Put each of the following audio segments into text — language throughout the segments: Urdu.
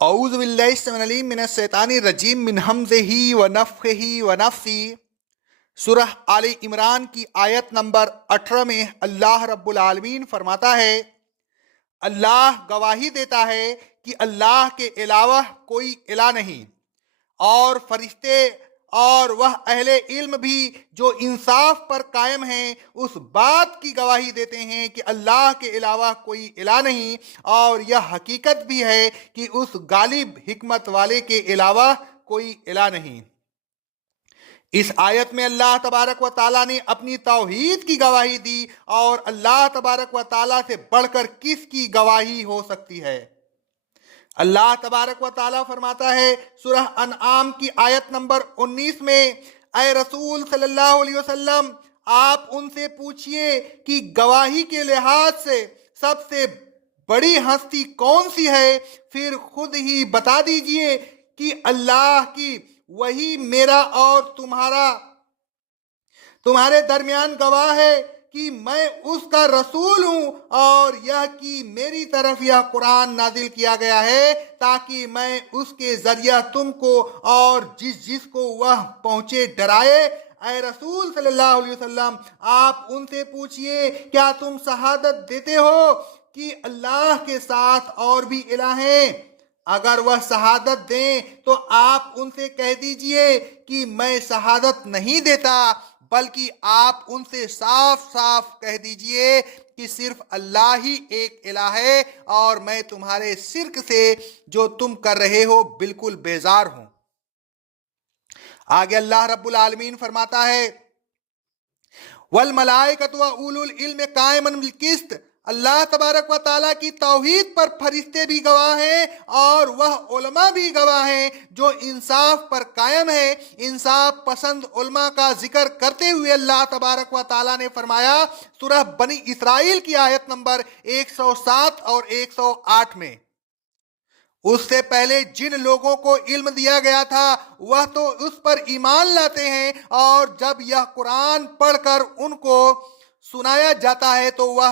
اعوذ باللہ السمیع العلیم من الشیطان الرجیم من ہمزہ ونفخہ ونفثہ۔ سورہ آل عمران کی آیت نمبر 18 میں اللہ رب العالمین فرماتا ہے، اللہ گواہی دیتا ہے کہ اللہ کے علاوہ کوئی الہ نہیں، اور فرشتے اور وہ اہل علم بھی جو انصاف پر قائم ہیں اس بات کی گواہی دیتے ہیں کہ اللہ کے علاوہ کوئی الہ نہیں، اور یہ حقیقت بھی ہے کہ اس غالب حکمت والے کے علاوہ کوئی الہ نہیں۔ اس آیت میں اللہ تبارک و تعالیٰ نے اپنی توحید کی گواہی دی، اور اللہ تبارک و تعالیٰ سے بڑھ کر کس کی گواہی ہو سکتی ہے؟ اللہ تبارک و تعالیٰ فرماتا ہے سورہ انعام کی آیت نمبر 19 میں، اے رسول صلی اللہ علیہ وسلم، آپ ان سے پوچھئے کہ گواہی کے لحاظ سے سب سے بڑی ہستی کون سی ہے، پھر خود ہی بتا دیجئے کہ اللہ کی وہی میرا اور تمہارے درمیان گواہ ہے کہ میں اس کا رسول ہوں، اور یہ کہ میری طرف یہ قرآن نازل کیا گیا ہے تاکہ میں اس کے ذریعہ تم کو اور جس کو وہ پہنچے ڈرائے۔ اے رسول صلی اللہ علیہ وسلم، آپ ان سے پوچھئے کیا تم شہادت دیتے ہو کہ اللہ کے ساتھ اور بھی الہ ہیں؟ اگر وہ شہادت دیں تو آپ ان سے کہہ دیجئے کہ میں شہادت نہیں دیتا، بلکہ آپ ان سے صاف صاف کہہ دیجئے کہ صرف اللہ ہی ایک الہ ہے، اور میں تمہارے شرک سے جو تم کر رہے ہو بالکل بیزار ہوں۔ آگے اللہ رب العالمین فرماتا ہے، والملائکۃ واولو العلم قائما بالقسط۔ اللہ تبارک و تعالیٰ کی توحید پر فرشتے بھی گواہ ہیں، اور وہ علماء بھی گواہ ہیں جو انصاف پر قائم ہیں۔ انصاف پسند علماء کا ذکر کرتے ہوئے اللہ تبارک و تعالیٰ نے فرمایا سورہ بنی اسرائیل کی آیت نمبر 107 اور 108 میں، اس سے پہلے جن لوگوں کو علم دیا گیا تھا وہ تو اس پر ایمان لاتے ہیں، اور جب یہ قرآن پڑھ کر ان کو سنایا جاتا ہے تو وہ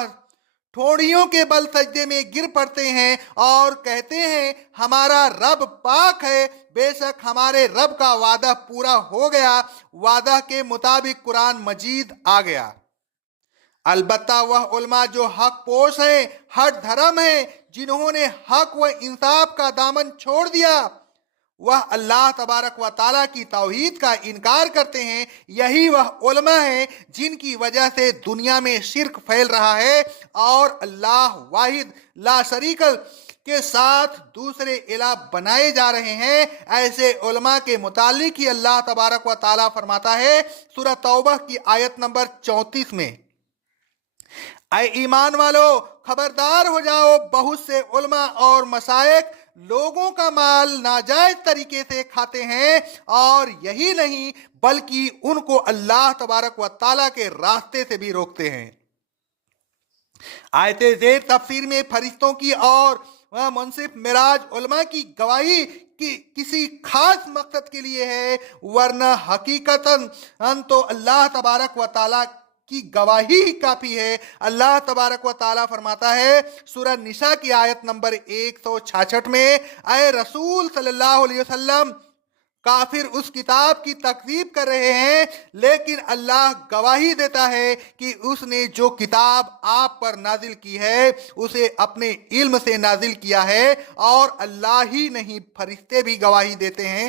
ٹھوڑیوں کے بل سجدے میں گر پڑتے ہیں اور کہتے ہیں ہمارا رب پاک ہے، بے شک ہمارے رب کا وعدہ پورا ہو گیا، وعدہ کے مطابق قرآن مجید آ گیا۔ البتہ وہ علماء جو حق پوش ہیں، ہٹ دھرم ہیں، جنہوں نے حق و انصاف کا دامن چھوڑ دیا، وہ اللہ تبارک و تعالیٰ کی توحید کا انکار کرتے ہیں۔ یہی وہ علماء ہیں جن کی وجہ سے دنیا میں شرک پھیل رہا ہے، اور اللہ واحد لا شریک کے ساتھ دوسرے الہ بنائے جا رہے ہیں۔ ایسے علماء کے متعلق ہی اللہ تبارک و تعالیٰ فرماتا ہے سورہ توبہ کی آیت نمبر 34 میں، اے ایمان والو، خبردار ہو جاؤ، بہت سے علماء اور مشائخ لوگوں کا مال ناجائز طریقے سے کھاتے ہیں، اور یہی نہیں بلکہ ان کو اللہ تبارک و تعالیٰ کے راستے سے بھی روکتے ہیں۔ آیت زیر تفسیر میں فرشتوں کی اور منصف معراج علماء کی گواہی کی کسی خاص مقصد کے لیے ہے، ورنہ حقیقتاً تو اللہ تبارک و تعالیٰ کی گواہی ہی کافی ہے۔ اللہ تبارک و تعالیٰ فرماتا ہے سورہ نساء کی آیت نمبر 166 میں، اے رسول صلی اللہ علیہ وسلم، کافر اس کتاب کی تکذیب کر رہے ہیں، لیکن اللہ گواہی دیتا ہے کہ اس نے جو کتاب آپ پر نازل کی ہے اسے اپنے علم سے نازل کیا ہے، اور اللہ ہی نہیں فرشتے بھی گواہی دیتے ہیں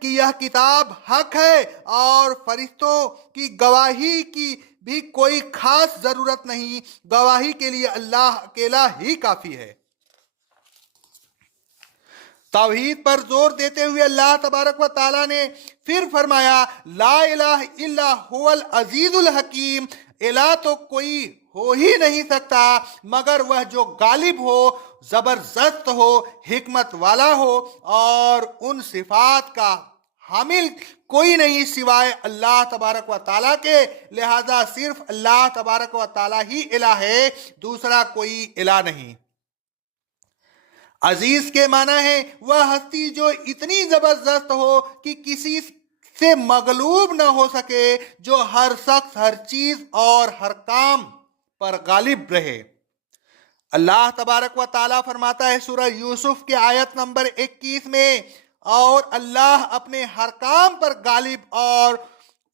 کہ یہ کتاب حق ہے، اور فرشتوں کی گواہی کی بھی کوئی خاص ضرورت نہیں، گواہی کے لیے اللہ اکیلا ہی کافی ہے۔ توحید پر زور دیتے ہوئے اللہ تبارک و تعالیٰ نے پھر فرمایا، لا الہ الا هو العزیز الحکیم، الہ تو کوئی ہو ہی نہیں سکتا مگر وہ جو غالب ہو، زبردست ہو، حکمت والا ہو، اور ان صفات کا حامل کوئی نہیں سوائے اللہ تبارک و تعالیٰ کے، لہذا صرف اللہ تبارک و تعالیٰ ہی الہ ہے، دوسرا کوئی الہ نہیں۔ عزیز کے معنی ہے وہ ہستی جو اتنی زبردست ہو کہ کسی سے مغلوب نہ ہو سکے، جو ہر شخص، ہر چیز اور ہر کام پر غالب رہے۔ اللہ تبارک و تعالیٰ فرماتا ہے سورہ یوسف کی آیت نمبر 21 میں، اور اللہ اپنے ہر کام پر غالب اور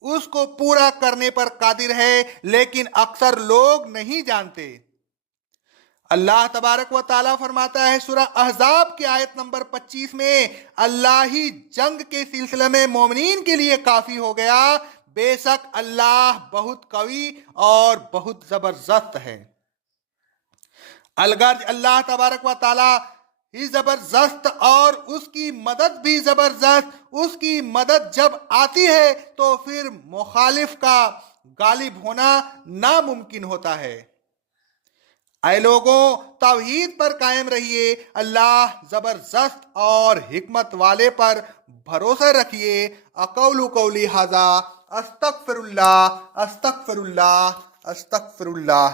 اس کو پورا کرنے پر قادر ہے، لیکن اکثر لوگ نہیں جانتے۔ اللہ تبارک و تعالیٰ فرماتا ہے سورہ احزاب کی آیت نمبر 25 میں، اللہ ہی جنگ کے سلسلے میں مومنین کے لیے کافی ہو گیا، بے شک اللہ بہت قوی اور بہت زبردست ہے۔ الغرض اللہ تبارک و تعالیٰ ہی زبردست اور اس کی مدد بھی زبردست۔ اس کی مدد جب آتی ہے تو پھر مخالف کا غالب ہونا ناممکن ہوتا ہے۔ اے لوگوں، توحید پر قائم رہیے، اللہ زبردست اور حکمت والے پر بھروسہ رکھیے۔ اقول قولی ھذا، استغفر اللہ، استغفر اللہ، استغفر اللہ۔